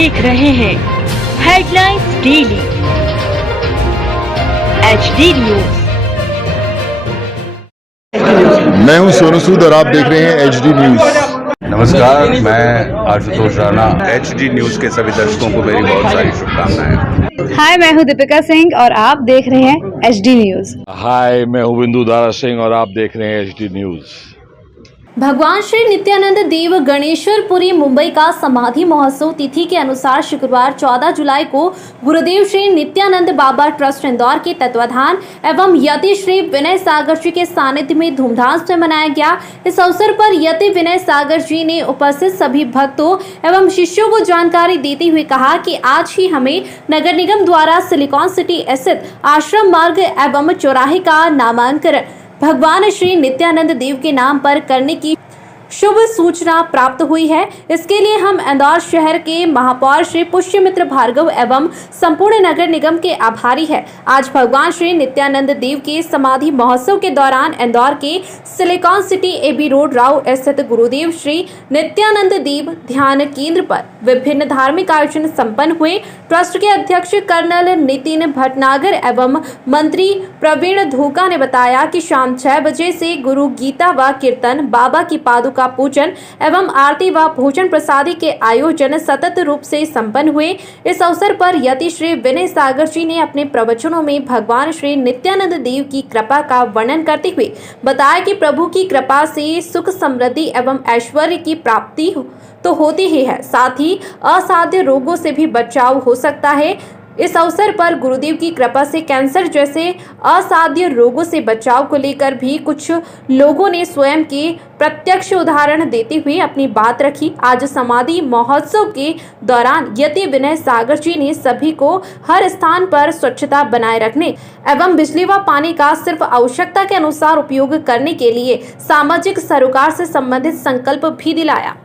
देख रहे हैं हेडलाइंस डेली HD न्यूज। मैं हूं सोनू सूद और आप देख रहे हैं HD न्यूज। नमस्कार, मैं आशुतोष राणा। HD न्यूज के सभी दर्शकों को मेरी बहुत सारी शुभकामनाएं। हाय, मैं हूं दीपिका सिंह और आप देख रहे हैं HD न्यूज। हाय, मैं हूं बिंदु दारा सिंह और आप देख रहे हैं HD न्यूज। भगवान श्री नित्यानंद देव गणेश्वरपुरी मुंबई का समाधि महोत्सव तिथि के अनुसार शुक्रवार 14 जुलाई को गुरुदेव श्री नित्यानंद बाबा ट्रस्ट इंदौर के तत्वाधान एवं यति श्री विनय सागर जी के सानिध्य में धूमधाम से मनाया गया। इस अवसर पर यति विनय सागर जी ने उपस्थित सभी भक्तों एवं शिष्यों को जानकारी देते हुए कहा कि आज ही हमें नगर निगम द्वारा सिलिकॉन सिटी स्थित आश्रम मार्ग एवं चौराहे का नामांकन भगवान श्री नित्यानंद देव के नाम पर करने की शुभ सूचना प्राप्त हुई है। इसके लिए हम इंदौर शहर के महापौर श्री पुष्यमित्र भार्गव एवं संपूर्ण नगर निगम के आभारी है। आज भगवान श्री नित्यानंद देव के समाधि महोत्सव के दौरान इंदौर के silicon city AB road Rao स्थित गुरुदेव श्री नित्यानंद देव ध्यान केंद्र पर विभिन्न धार्मिक आयोजन संपन्न हुए। ट्रस्ट के अध्यक्ष कर्नल नितिन भटनागर एवं मंत्री प्रवीण धोका ने बताया कि शाम 6 बजे से गुरु गीता व कीर्तन, बाबा की पादुका का पूजन एवं आरती व भोजन प्रसादी के आयोजन सतत रूप से संपन्न हुए। इस अवसर पर यति श्री विनय सागर जी ने अपने प्रवचनों में भगवान श्री नित्यानंद देव की कृपा का वर्णन करते हुए बताया कि प्रभु की कृपा से सुख, समृद्धि एवं ऐश्वर्य की प्राप्ति तो होती ही है, साथ ही असाध्य रोगों से भी बचाव हो सकता है। इस अवसर पर गुरुदेव की कृपा से कैंसर जैसे असाध्य रोगों से बचाव को लेकर भी कुछ लोगों ने स्वयं के प्रत्यक्ष उदाहरण देते हुए अपनी बात रखी। आज समाधि महोत्सव के दौरान यति विनय सागर जी ने सभी को हर स्थान पर स्वच्छता बनाए रखने एवं बिजली व पानी का सिर्फ आवश्यकता के अनुसार उपयोग करने के लिए सामाजिक सरोकार से संबंधित संकल्प भी दिलाया।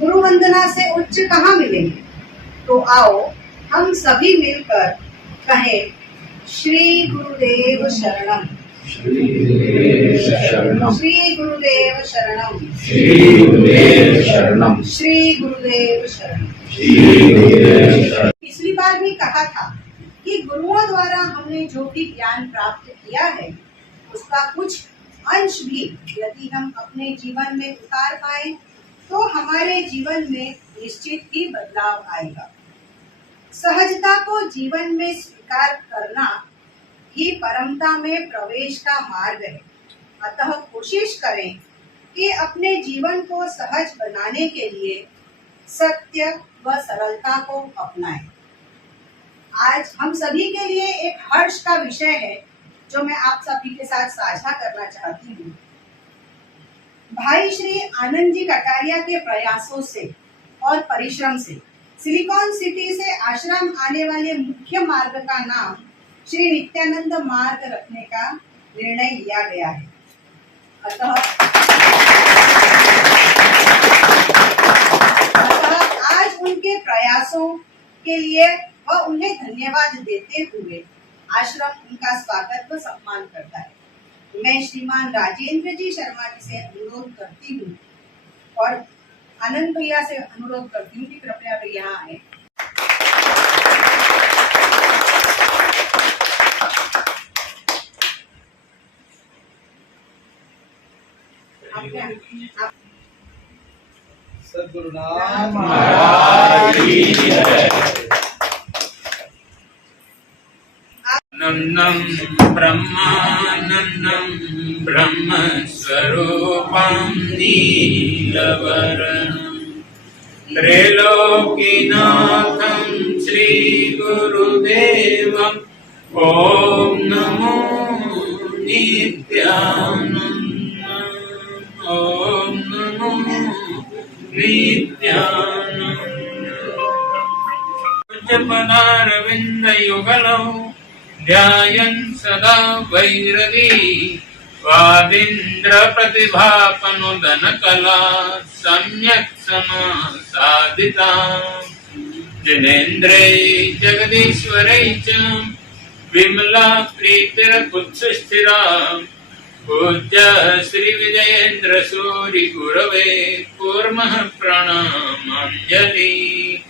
गुरु वंदना से उच्च कहाँ मिलेंगे? तो आओ हम सभी मिलकर कहें, श्री गुरुदेव शरणम, श्री गुरुदेव शरणम, श्री गुरुदेव शरणम, श्री गुरुदेव शरणम। पिछली बार भी कहा था कि गुरुओं द्वारा हमने जो भी ज्ञान प्राप्त किया है उसका कुछ अंश भी यदि हम अपने जीवन में उतार पाए तो हमारे जीवन में निश्चित ही बदलाव आएगा। सहजता को जीवन में स्वीकार करना ही परमता में प्रवेश का मार्ग है। अतः कोशिश करें कि अपने जीवन को सहज बनाने के लिए सत्य व सरलता को अपनाएं। आज हम सभी के लिए एक हर्ष का विषय है जो मैं आप सभी के साथ साझा करना चाहती हूँ। भाई श्री आनंद जी कटारिया के प्रयासों से और परिश्रम से सिलिकॉन सिटी से आश्रम आने वाले मुख्य मार्ग का नाम श्री नित्यानंद मार्ग रखने का निर्णय लिया गया है। अतः आज उनके प्रयासों के लिए व उन्हें धन्यवाद देते हुए आश्रम उनका स्वागत व सम्मान करता है। मैं श्रीमान राजेंद्र जी शर्मा जी से अनुरोध करती हूँ और आनंद भैया से अनुरोध करती हूँ कि कृपया वे यहाँ आए। सद्गुरुनाथ महाराज की जय। नन्नं ब्रह्मानन्दं ब्रह्मस्वरूपं नीलवर्णं त्रैलोक्यनाथं श्रीगुरुदेवम् ॐ नमो नित्यानन्दम् ॐ नमो नित्यानन्दम् पदारविन्दयुगलौ ध्यायन् सदा वैरवी वादीन्द्र प्रतिभापनुदन कला सम्यक् समासादिता जिनेन्द्रै जगदीश्वरै च विमला प्रीतिरकुत्स्थिरा पूज्य श्री विजयेन्द्र सूरि गुरवे कुर्मः प्रणामाञ्जलि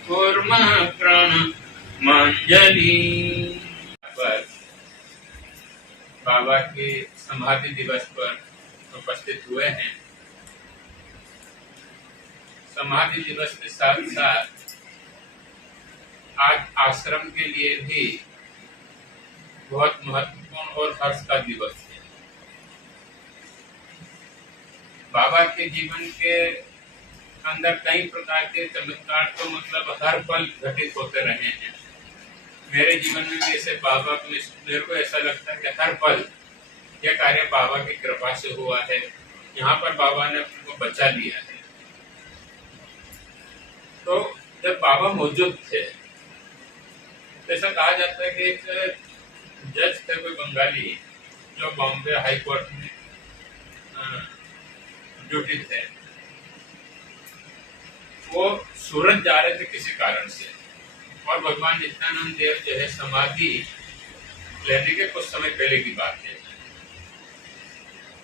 कुर्मः प्रणामाञ्जलि। पर बाबा के समाधि दिवस पर उपस्थित हुए हैं। समाधि दिवस के साथ साथ आज आश्रम के लिए भी बहुत महत्वपूर्ण और हर्ष का दिवस है। बाबा के जीवन के अंदर कई प्रकार के चमत्कार तो मतलब हर पल घटित होते रहे हैं। मेरे जीवन में भी ऐसे बाबा को मेरे को ऐसा लगता है कि हर पल यह कार्य बाबा की कृपा से हुआ है। यहाँ पर बाबा ने अपने को बचा लिया है। तो जब बाबा मौजूद थे तो ऐसा कहा जाता है कि एक जज थे कोई बंगाली जो बॉम्बे हाई कोर्ट में ड्यूटी थे। वो सूरत जा रहे थे किसी कारण से और भगवान नित्यानंद देव जो है समाधि लेने के कुछ समय पहले की बात है।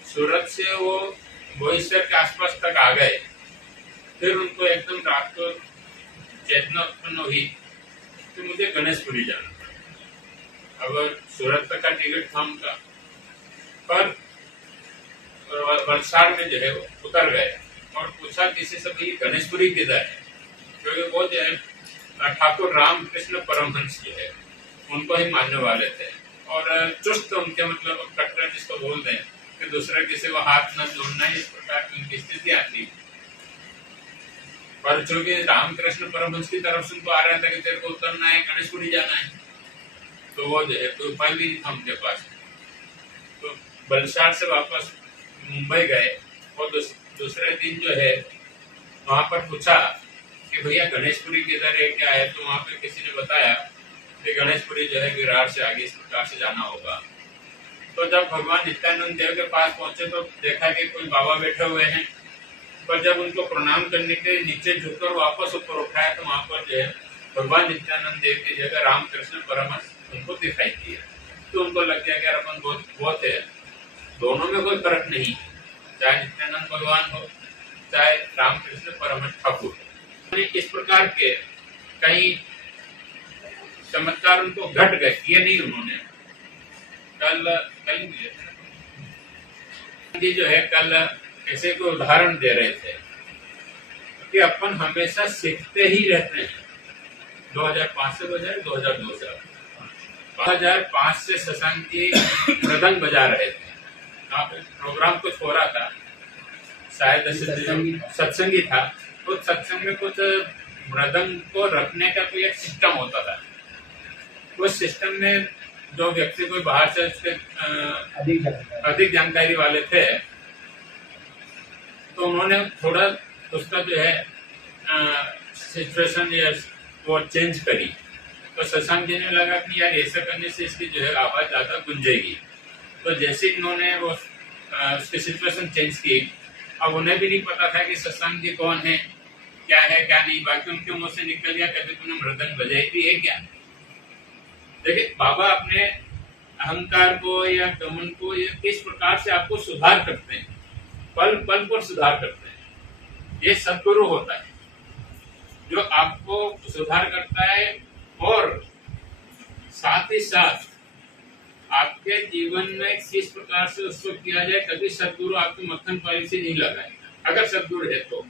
सूरत से वो बोईसर के आसपास तक आ गए। फिर उनको एकदम रात को चेतना उत्पन्न हुई कि मुझे गणेशपुरी जाना था। अब सूरत तक का टिकट था उनका, पर वलसाड़ में जो है उतर गए और पूछा किसी से भाई गणेशपुरी किधर है, क्योंकि वो जो है ठाकुर रामकृष्ण परमहंस जो है उनको ही मानने वाले थे और चुस्त उनके मतलब कट्टर जिसको बोल दें कि दूसरे किसी को हाथ न जोड़ना, इस प्रकार की उनकी स्थिति आती। पर चूंकि रामकृष्ण परमहंस की तरफ से उनको आ रहा था कि तेरे को उतरना है, गणेशपुरी जाना है, तो वो जो है कोई उपाय भी नहीं था उनके पास। तो वलसाड़ से वापस मुंबई गए और दूसरे दिन जो है वहां पर पूछा कि भैया गणेशपुरी किधर है, क्या है। तो वहां पे किसी ने बताया कि गणेशपुरी जो है विरार से आगे इस प्रकार से जाना होगा। तो जब भगवान नित्यानंद देव के पास पहुंचे तो देखा कि कोई बाबा बैठे हुए हैं, पर जब उनको प्रणाम करने के नीचे झुककर वापस ऊपर उठाया तो वहां पर जो है भगवान नित्यानंद देव की जगह रामकृष्ण परमहंस उनको दिखाई दिया। तो उनको लग गया कि अपन बहुत है, दोनों में कोई फर्क नहीं, चाहे नित्यानंद भगवान हो चाहे रामकृष्ण परमहंस ठाकुर। इस प्रकार के कई चमत्कार उनको घट गए, ये नहीं उन्होंने कल मिले थे जो है कल ऐसे कोई उदाहरण दे रहे थे कि अपन हमेशा सीखते ही रहते हैं। 2005 से बजाय 2002 से 2005 से शशांक जी मृदंग बजा रहे थे। वहाँ पे प्रोग्राम कुछ हो रहा था, शायद सत्संगी था। उस सत्संग में कुछ मृदंग को रखने का कोई एक सिस्टम होता था। उस सिस्टम में जो व्यक्ति कोई बाहर से उसके अधिक जानकारी वाले थे, तो उन्होंने थोड़ा उसका जो है सिचुएशन या वो चेंज करी। तो शशांक जी ने लगा कि यार ऐसा करने से इसकी जो है आवाज ज्यादा गुंजेगी। तो जैसे इन्होंने वो उसकी सिचुएशन चेंज की, अब उन्हें भी नहीं पता था कि शशांक जी कौन है क्या नहीं। बाकी उनके मुंह से निकल गया कभी तुमने मृदंग बजाई थी है क्या। देखिए बाबा अपने अहंकार को या गमन को या किस प्रकार से आपको सुधार करते हैं, पल पल पर सुधार करते हैं। ये सद्गुरु होता है जो आपको सुधार करता है, और साथ ही साथ आपके जीवन में किस प्रकार से उसको किया जाए। कभी सद्गुरु आपको मक्खन पारी से नहीं लगाएगा अगर सद्गुरु है तो।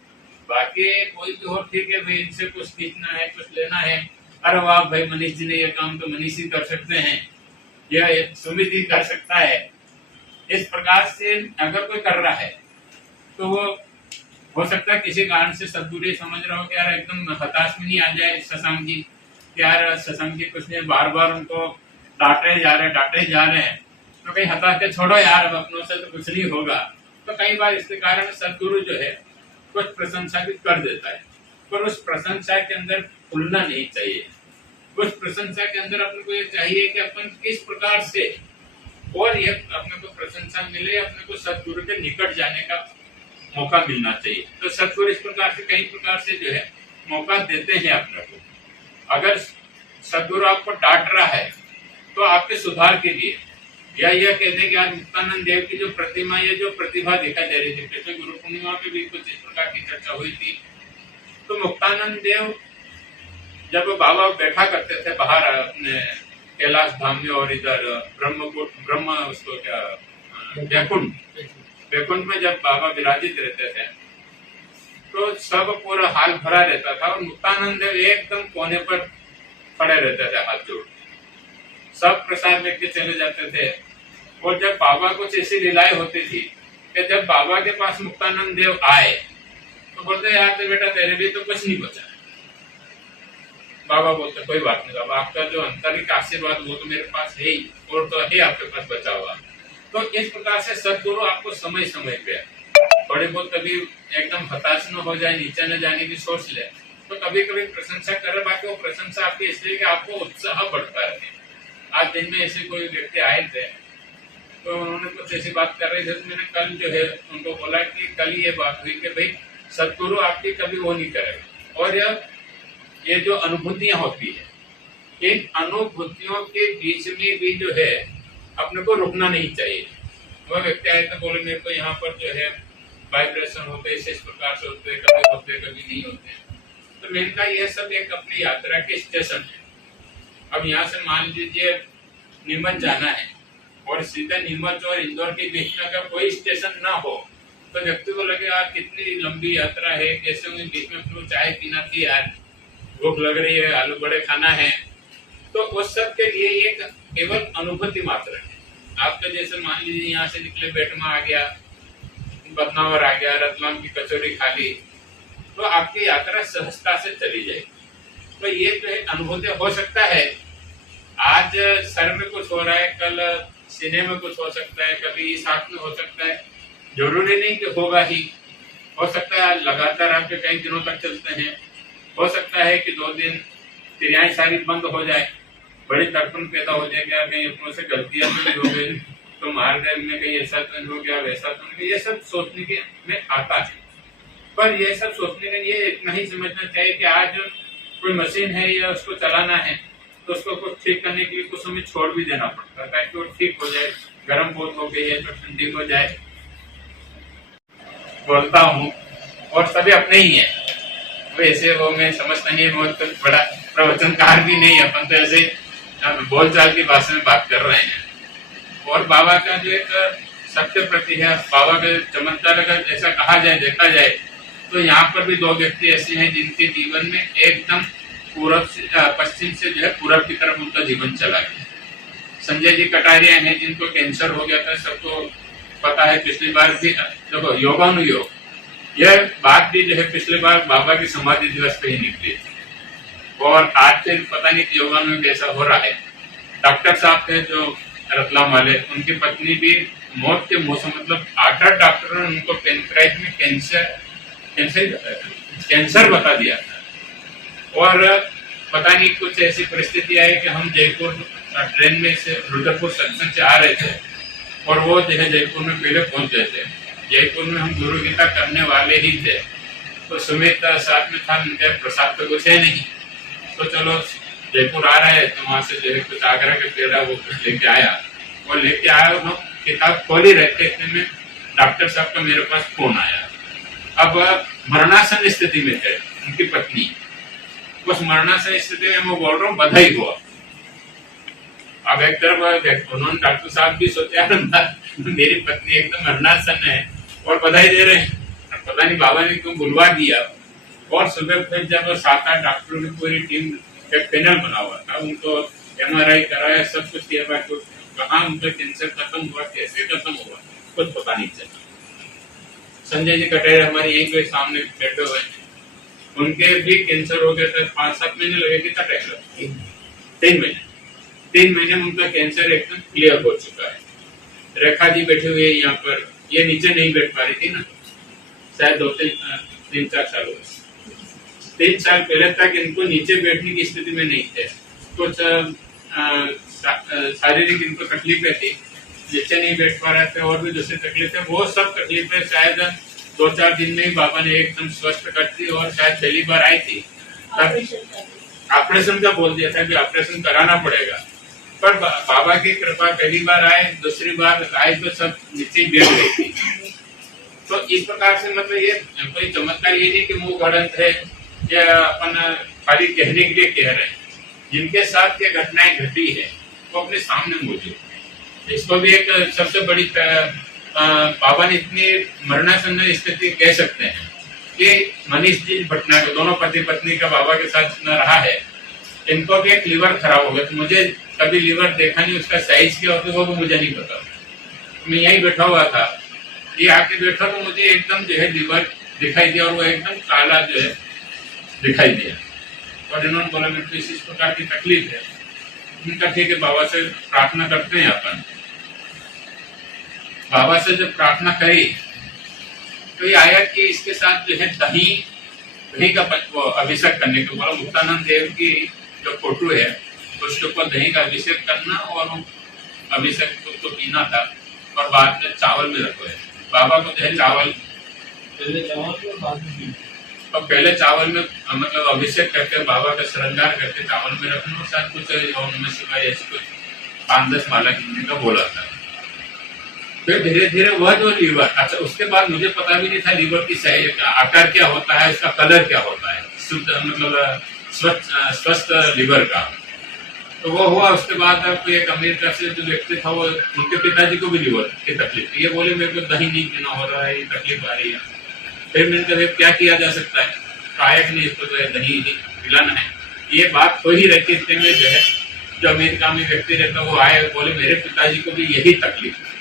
बाकी कोई भी हो ठीक है भाई, इनसे कुछ सीखना है कुछ लेना है, अरे वाह भाई मनीष जी ने ये काम तो मनीष ही कर सकते हैं या सुमित ही कर सकता है। इस प्रकार से अगर कोई कर रहा है तो वो हो सकता है किसी कारण से सद्गुरु समझ रहा हो कि यार एकदम हताश में नहीं आ जाए शशांक जी, यार शशांक जी कुछ नहीं, बार बार उनको डांटे जा रहे हैं तो कहीं हताश के छोड़ो यार, अब अपनों से तो कुछ नहीं होगा। तो कई बार इसके कारण सद्गुरु जो है कुछ प्रशंसा भी कर देता है, पर उस प्रशंसा के अंदर खुलना नहीं चाहिए। उस प्रशंसा के अंदर अपने को ये चाहिए कि अपन किस प्रकार से और ये अपने को प्रशंसा मिले, अपने को सद्गुरु के निकट जाने का मौका मिलना चाहिए। तो सद्गुरु इस प्रकार से कई प्रकार से जो है मौका देते हैं अपने को। अगर सद्गुरु आपको डांट रहा है तो आपके सुधार के लिए, या यह कहते हैं कि आज मुक्तानंद देव की जो प्रतिमा या जो प्रतिभा दिखाई दे रही थी, पिछले गुरु पूर्णिमा पे भी कुछ इस प्रकार की चर्चा हुई थी। तो मुक्तानंद देव जब बाबा बैठा करते थे बाहर अपने कैलाश धाम में, और इधर ब्रह्म उसको क्या वैकुंठ में जब बाबा विराजित रहते थे तो सब पूरा हाल भरा रहता था, और मुक्तानंद देव एकदम कोने पर खड़े रहते थे हाथ जोड़, सब प्रसाद लेके चले जाते थे। और जब बाबा कुछ ऐसी लीलाएं होती थी कि जब बाबा के पास मुक्तानंद देव आए तो बोलते यार तो बेटा तेरे लिए तो कुछ नहीं बचा। बाबा बोलते कोई बात नहीं बाबा, आपका जो आंतरिक आशीर्वाद वो तो मेरे पास है ही, और तो है आपके पास बचा हुआ। तो इस प्रकार से सद्गुरु आपको समय समय पे थोड़ी बहुत कभी एकदम हताश न हो जाए, नीचे न जाने की सोच ले, तो कभी कभी प्रशंसा करे। बाकी वो प्रशंसा आपकी इसलिए कि आपको उत्साह बढ़ता है। आज दिन में ऐसे कोई व्यक्ति आए थे तो उन्होंने कुछ ऐसी बात कर रहे थे, तो मैंने कल जो है उनको बोला कि कल ये बात हुई कि भाई सद्गुरु आपकी कभी वो नहीं करेगा, और ये जो अनुभूतियां होती है, इन अनुभूतियों के बीच में भी जो है अपने को रुकना नहीं चाहिए। वह व्यक्ति आए तो बोले मेरे को यहाँ पर जो है वाइब्रेशन होते इस प्रकार से होते, कभी नहीं होते। तो मैंने कहा यह सब एक अपनी यात्रा के स्टेशन है। अब यहाँ से मान लीजिए नीमच जाना है और सीधा नीमच और इंदौर के बीच में अगर कोई स्टेशन ना हो तो व्यक्ति को लगे यार कितनी लंबी यात्रा है, कैसे उन्हें बीच में फिर चाय पीना थी यार, भूख लग रही है, आलू बड़े खाना है। तो उस सब के लिए एक केवल अनुभूति मात्र है। आपका जैसे मान लीजिए यहाँ से निकले बेटमा आ गया, बदनावर आ गया, रतलाम की कचौरी खा ली, तो आपकी यात्रा सहजता से चली जाएगी। तो ये जो है अनुभूति हो सकता है, आज सर में कुछ हो रहा है, कल सीने में कुछ हो सकता है, कभी इस हाथ में हो सकता है, जरूरी नहीं कि होगा ही। हो सकता है लगातार आपके कई दिनों तक चलते हैं, हो सकता है कि 2 दिन क्रियाएं सारी बंद हो जाए, बड़ी तड़पन पैदा हो जाए, क्या कहीं अपनों से गलतियां तो नहीं हो गई, तो मार गए में कहीं ऐसा तो नहीं हो गया, वैसा तो नहीं। ये सब सोचने के में आता है, पर ये सब सोचने का ये इतना ही समझना चाहिए कि आज कोई मशीन है या उसको चलाना है तो उसको कुछ ठीक करने के लिए कुछ समय छोड़ भी देना पड़ता है ताकि वो ठीक हो जाए। गर्म बहुत हो गई है तो ठंडी हो जाए। बोलता हूँ और सभी अपने ही है, वैसे वो मैं समझता नहीं है, बहुत बड़ा प्रवचनकार भी नहीं है, अपन तो ऐसे बोलचाल की भाषा में बात कर रहे हैं। और बाबा का जो एक सत्य प्रति है, बाबा के चमत्कार अगर ऐसा कहा जाए, देखा जाए, तो यहाँ पर भी 2 व्यक्ति ऐसे हैं जिनके जीवन में एकदम पूर्व से पश्चिम से जो है पूर्व की तरफ उनका जीवन चला गया। संजय जी कटारिया हैं जिनको कैंसर हो गया था, सबको पता है। पिछली बार भी देखो योगानुयोग, यह बात भी जो है पिछली बार बाबा की समाधि दिवस पे ही निकली और आज से पता नहीं योगानुयोग कैसा हो रहा है। डॉक्टर साहब थे जो रतलाम वाले, उनकी पत्नी भी मौत के मौसम, मतलब 8 डॉक्टरों ने उनको पेनक्राइट में कैंसर बता दिया था। और पता नहीं कुछ ऐसी परिस्थिति आई कि हम जयपुर ट्रेन में से रुद्रपुर सत्संग से आ रहे थे और वो जो है जयपुर में पहले पहुंच गए थे। जयपुर में हम गुरु गीता करने वाले ही थे, तो सुमित साथ में था, प्रसाद तो कुछ है नहीं, तो चलो जयपुर आ रहे हैं, तो वहां से जो है कुछ आगरा के पेड़ा वो कुछ लेके आया और लेके आया और हम किताब खोल ही रहते इतने में डॉक्टर साहब का मेरे पास फोन आया। अब मरणासन स्थिति में थे उनकी पत्नी, उस मरणासन स्थिति में मैं बोल रहा हूँ बधाई हुआ। अब एक तरफ उन्होंने डॉक्टर साहब भी सोचा मेरी पत्नी एकदम मरणासन है और बधाई दे रहे हैं, पता नहीं बाबा ने क्यों बुलवा दिया। और सुबह फिर जब 7-8 डॉक्टरों की पूरी टीम एक पैनल बना हुआ था, उनको MRI कराया, सब कुछ किया, कहाँ उनका कैंसर खत्म हुआ, कैसे खत्म हुआ, कुछ पता नहीं चला। संजय जी कटारिया हमारे यहीं पे सामने बैठे हुए हैं, उनके भी कैंसर हो गया था, 5-7 महीने लगे, कितना टाइम लगा? 3 महीने में उनका कैंसर एकदम क्लियर हो चुका है। रेखा जी बैठी हुई है यहाँ पर, ये नीचे नहीं बैठ पा रही थी ना, शायद 2-3-4 साल हो गए। 3 साल पहले तक इनको नीचे बैठने की स्थिति में नहीं थे, कुछ शारीरिक इनको तकलीफें थी, नीचे नहीं बैठ पा रहे थे और भी दूसरी तकलीफें, वो सब तकलीफें शायद 2-4 दिन में ही बाबा ने एकदम स्वस्थ कर दी। और शायद पहली बार आई थी तब ऑपरेशन का बोल दिया था कि ऑपरेशन कराना पड़ेगा, पर बाबा की कृपा पहली बार आए, दूसरी बार आए तो सब नीचे बैठ गई थी। तो इस प्रकार से मतलब ये कोई चमत्कार ये नहीं कि मुंह गढ़ंत है या अपन खाली कहने के लिए कह रहे हैं, जिनके साथ ये घटनाएं घटी है वो अपने सामने मौजूद है। इसको भी एक सबसे बड़ी बाबा ने इतनी मरणासन स्थिति कह सकते हैं कि मनीष जी भटनागर, दोनों पति पत्नी का बाबा के साथ जितना रहा है, इनको भी एक लीवर खराब हो गया। तो मुझे कभी लीवर देखा नहीं, उसका साइज क्या होता है वो भी मुझे नहीं पता। मैं यहीं बैठा हुआ था, ये आके बैठा तो मुझे एकदम जो है लीवर दिखाई दिया और वो एकदम काला जो है दिखाई दिया। और इन्होंने बोला मेरे को इस प्रकार की तकलीफ है। उनका ठीक है, बाबा से प्रार्थना करते हैं अपन। बाबा से जब प्रार्थना करी तो ये आया कि इसके साथ जो है दही का अभिषेक करने को बोला। मुक्तानंद देव की जो फोटो है उसके ऊपर दही का अभिषेक करना और अभिषेक को पीना था और बाद में चावल में रखो है। बाबा को जो है चावल पहले चावल में मतलब अभिषेक करके बाबा का श्रृंगार करके चावल में रखना और साथ कुछ ओम नमः शिवाय ऐसे कुछ 5-10 माला गिनने का बोला था। फिर धीरे धीरे वह जो लीवर, अच्छा उसके बाद मुझे पता भी नहीं था लीवर की आकार क्या होता है, उसका कलर क्या होता है, शुद्ध मतलब स्वस्थ लीवर का। तो वो हुआ। उसके बाद कोई एक अमेरिका से जो व्यक्ति था, वो उनके पिताजी को भी लीवर की तकलीफ थी। ये बोले मेरे को दही नहीं पीना हो रहा है, ये तकलीफ आ रही है। फिर मैंने कहा क्या किया जा सकता है, कायक नहीं, इसको तो दही पिलाना है। ये बात हो ही रहती इतने में जो है जो अमेरिका में व्यक्ति रहता वो आए, बोले मेरे पिताजी को भी यही तकलीफ है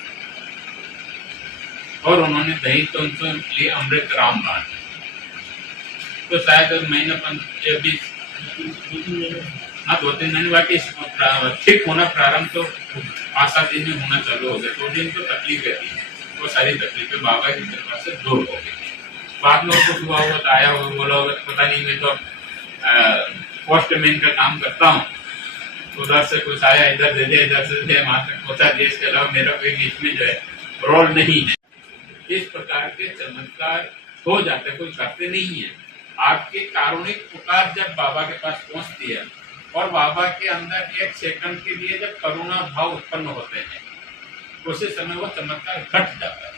और उन्होंने दही तो उनको लिए अमृत रामबाण। तो शायद महीना 2-3 महीने बाकी ठीक होना प्रारंभ तो 5-7 दिन में होना चालू हो गया। 2 दिन तो तकलीफ रहती है, वो सारी तकलीफें बाबा की कृपा से दूर हो गई। बाद में कुछ हुआ तो आया हो, बोला पता नहीं, मैं तो पोस्टमैन का काम करता हूँ, उधर से कुछ आया, इधर दे दिया, इधर से दे वहां तक पहुंचा दिया। इसके अलावा मेरा कोई बीच में जो है रोल नहीं है। इस प्रकार के चमत्कार हो जाते, कोई करते नहीं है। आपकी कारुणिक पुकार जब बाबा के पास पहुंचती है और बाबा के अंदर 1 सेकंड के लिए जब करुणा भाव उत्पन्न होते हैं, उसी समय वो चमत्कार घट जाता है।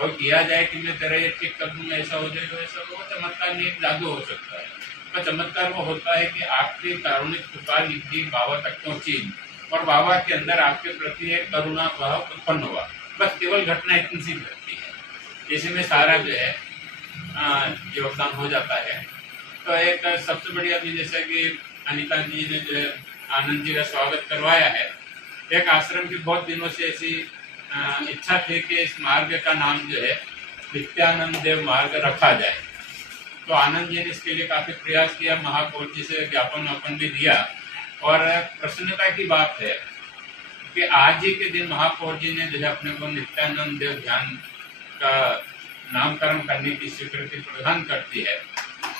और किया जाए कि मैं तेरा ये ठीक कर दूंगा, ऐसा हो जाएगा, ऐसा वो चमत्कार नहीं, एक जादू हो सकता है। तो चमत्कार वो होता है कि आपकी कारुणिक पुकार लिखी बाबा तक पहुंची और बाबा के अंदर आपके प्रति एक करुणा भाव उत्पन्न हुआ। बस केवल घटना इतनी सी घटती है, इसी में सारा जो है योगदान हो जाता है। तो एक सबसे बड़ी अभी जैसे कि अनिता जी ने जो है आनंद जी का स्वागत करवाया है, एक आश्रम की बहुत दिनों से ऐसी इच्छा थी कि इस मार्ग का नाम जो है नित्यानंद देव मार्ग रखा जाए। तो आनंद जी ने इसके लिए काफी प्रयास किया, महापौर जी से ज्ञापन भी दिया। और प्रसन्नता की बात है कि आज ही के दिन महापौर जी ने जो है अपने को नित्यानंद देव ध्यान का नामकरण करने की स्वीकृति प्रदान करती है।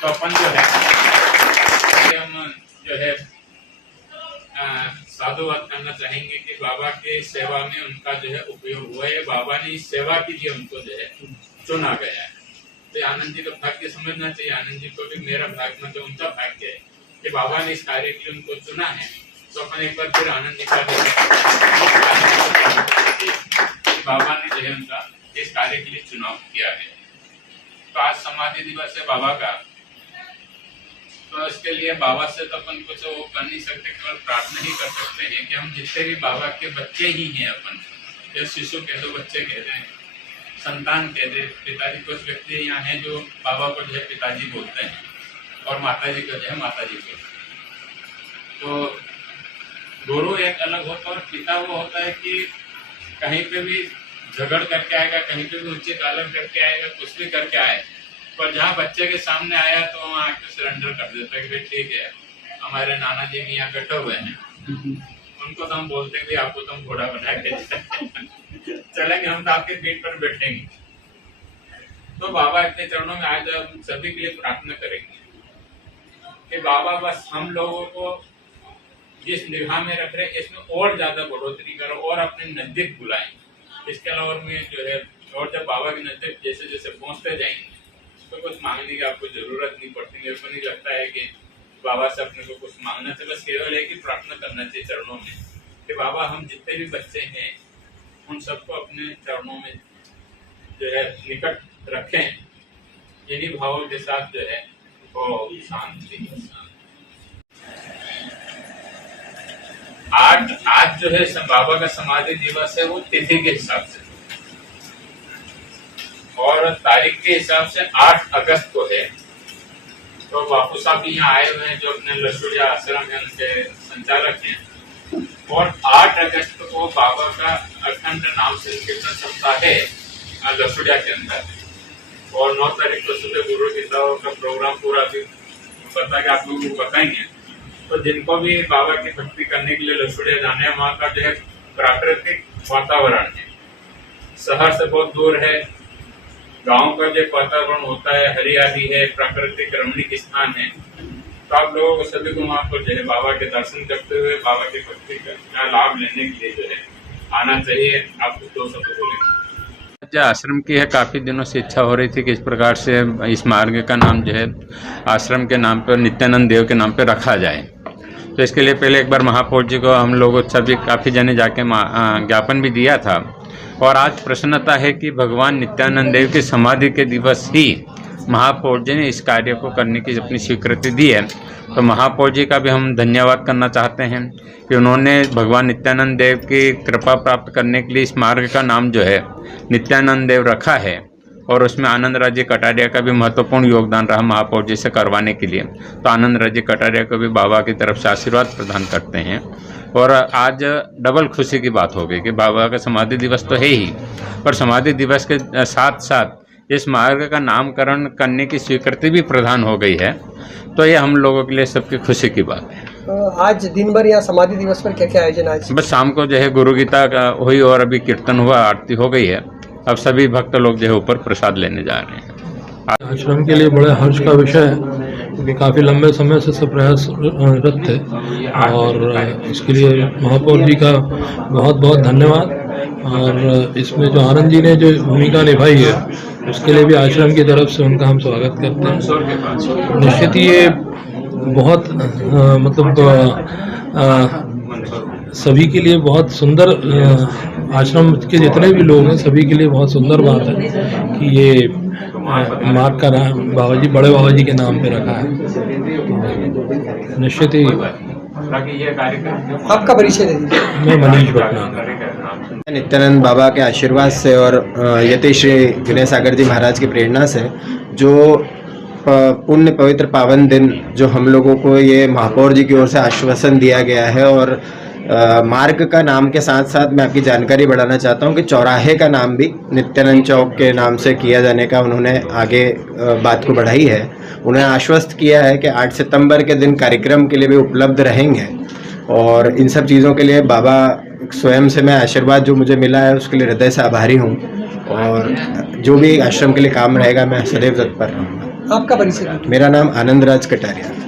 तो अपन जो है हम जो है साधुवाद करना चाहेंगे कि बाबा के सेवा में उनका जो है उपयोग हुआ है। बाबा ने इस सेवा के लिए उनको जो है चुना गया है। तो आनंद जी का भाग्य समझना चाहिए, आनंद जी को भी मेरा भाग्य मतलब उनका भाग्य है कि बाबा ने इस कार्य के लिए उनको चुना है। तो अपन एक बार फिर आनंद जी का बाबा ने जो है उनका इस कार्य के लिए चुनाव किया है। तो आज समाधि दिवस है बाबा का, तो इसके लिए बाबा से तो अपन कुछ वो कर नहीं सकते, केवल प्रार्थना ही कर सकते हैं कि हम जितने भी बाबा के बच्चे ही हैं, अपन या शिशु कह दो, बच्चे कह दे, संतान कह दे, पिताजी, कुछ व्यक्ति यहाँ हैं जो बाबा को जो है पिताजी बोलते हैं और माता जी को जो है माता जी बोलते हैं। तो गुरु एक अलग होता है और पिता वो होता है कि कहीं पे भी झगड़ करके आएगा, कहीं पे भी उच्च कालन करके आएगा, कुछ भी करके आए, पर जहाँ बच्चे के सामने आया तो वहाँ आके सरेंडर कर देता है कि भाई ठीक है, हमारे नाना जी भी यहाँ बैठे हुए हैं, उनको तो हम बोलते हैं कि आपको तो हम घोड़ा बना के चलेंगे, हम तो आपके पीठ पर बैठेंगे। तो बाबा अपने चरणों में आज हम सभी के लिए प्रार्थना करेंगे कि बाबा बस हम लोगों को जिस निगाह में रख रहे हैं इसमें और ज्यादा बढ़ोतरी करो और अपने नजदीक बुलाएं। इसके अलावा में जो है और जब बाबा के नजदीक जैसे जैसे पहुंचते जाएंगे तो कुछ मांगने की आपको जरूरत नहीं पड़ती। मेरे को नहीं लगता है कि बाबा से अपने को कुछ मांगना चाहिए, बस केवल एक ही प्रार्थना करना चाहिए चरणों में कि बाबा हम जितने भी बच्चे हैं उन सबको अपने चरणों में जो है निकट रखें, इन्हीं भावों के साथ जो है वो शांति। आज जो है बाबा का समाधि दिवस है वो तिथि के हिसाब से और तारीख के हिसाब से 8 अगस्त को है। तो बापू साहब भी यहाँ आए हुए हैं जो अपने लसुड़िया आश्रम है उनके संचालक हैं। और 8 अगस्त को बाबा का अखंड नाम संकीर्तन सप्ताह है लसुड़िया के अंदर। और 9 तारीख को सुबह गुरु गीताओं का प्रोग्राम पूरा भी बता के आप लोगों को बताएंगे। तो जिनको भी बाबा की भक्ति करने के लिए लसुड़िया जाने हैं, वहाँ का जो है प्राकृतिक वातावरण है, शहर से बहुत दूर है, गांव का जो वातावरण होता है, हरियाली है, प्राकृतिक रमणीक स्थान है। तो आप लोगों को सभी को वहाँ पर जो है बाबा के दर्शन करते हुए बाबा की भक्ति का लाभ लेने के लिए जो है आना चाहिए। आप दो शब्द बोलेंगे। आश्रम की है, काफ़ी दिनों से इच्छा हो रही थी कि इस प्रकार से इस मार्ग का नाम जो है आश्रम के नाम पर नित्यानंद देव के नाम पर रखा जाए। तो इसके लिए पहले एक बार महापौर जी को हम लोग सभी काफ़ी जने जाके ज्ञापन भी दिया था। और आज प्रसन्नता है कि भगवान नित्यानंद देव की समाधि के दिवस ही महापौर जी ने इस कार्य को करने की अपनी स्वीकृति दी है। तो महापौर जी का भी हम धन्यवाद करना चाहते हैं कि उन्होंने भगवान नित्यानंद देव की कृपा प्राप्त करने के लिए इस मार्ग का नाम जो है नित्यानंद देव रखा है। और उसमें आनंद राज्य कटारिया का भी महत्वपूर्ण योगदान रहा महापौर जी से करवाने के लिए। तो आनंद राज्य कटारिया को भी बाबा की तरफ से आशीर्वाद प्रदान करते हैं। और आज डबल खुशी की बात हो गई कि बाबा का समाधि दिवस तो है ही, पर समाधि दिवस के साथ साथ इस मार्ग का नामकरण करने की स्वीकृति भी प्रदान हो गई है। तो ये हम लोगों के लिए सबकी खुशी की बात है। तो आज दिन भर यहाँ समाधि दिवस पर क्या क्या आयोजन आज? बस शाम को जो है गुरु गीता का हुई और अभी कीर्तन हुआ, आरती हो गई है। अब सभी भक्त लोग जो है ऊपर प्रसाद लेने जा रहे हैं। आश्रम के लिए बड़े हर्ष का विषय है क्योंकि काफ़ी लंबे समय से सब प्रयासरत थे और इसके लिए महापौर जी का बहुत बहुत धन्यवाद। और इसमें जो आनंद जी ने जो भूमिका निभाई है उसके लिए भी आश्रम की तरफ से उनका हम स्वागत करते हैं। निश्चित ही ये बहुत सभी के लिए बहुत सुंदर, आश्रम के जितने भी लोग हैं सभी के लिए बहुत सुंदर बात है कि ये मार्ग का नाम बड़े बाबा जी के नाम पे रखा है। निश्चित ही आपका परिचय दे दीजिए। मैं मनीष भटनागर। नित्यानंद बाबा के आशीर्वाद से और यति श्री विनय सागर जी महाराज की प्रेरणा से जो पुण्य पवित्र पावन दिन जो हम लोगों को ये महापौर जी की ओर से आश्वासन दिया गया है और मार्ग का नाम के साथ साथ मैं आपकी जानकारी बढ़ाना चाहता हूं कि चौराहे का नाम भी नित्यानंद चौक के नाम से किया जाने का उन्होंने आगे बात को बढ़ाई है। उन्होंने आश्वस्त किया है कि 8 सितंबर के दिन कार्यक्रम के लिए भी उपलब्ध रहेंगे और इन सब चीज़ों के लिए बाबा स्वयं से मैं आशीर्वाद जो मुझे मिला है उसके लिए हृदय से आभारी हूँ और जो भी आश्रम के लिए काम रहेगा मैं सदैव तत्पर रहूँगा। आपका परिचय? मेरा नाम आनंद राज कटारिया।